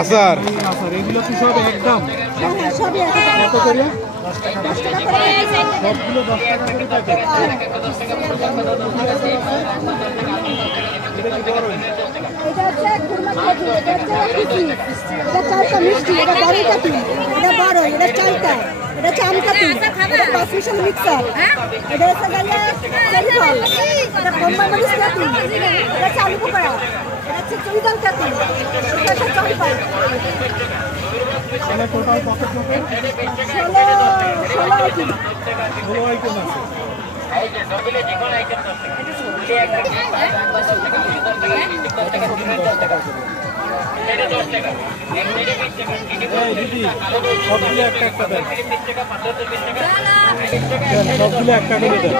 আচার এগুলো কি সব একদম? সবই কত করে? 10 টাকা করে। সবগুলো 10 টাকা করে প্যাকেট। এটা হচ্ছে খুরমা খেজুর, এটা হচ্ছে কিশমিশ, এটা চালটা মিষ্টি, এটা বড়টা কি, এটা বড়, এটা চালটা, এটা হচ্ছে আম কাটি, এটা পাঁচমিশাল মিক্সার, এটা হচ্ছে গাইয়া চেরি ফল, এটা বোম্বাই মরিচ কাটি, এটা হচ্ছে আলু পোকড়া, এটা হচ্ছে চুইদাল কাটি, এটা হচ্ছে চম্পা। তাহলে টোটাল কত টাকা? 16 আইটেম। 16 আইটেম আছে। দিদি সবগুলো একটা একটা দেন, সবগুলো একটা করে দেন।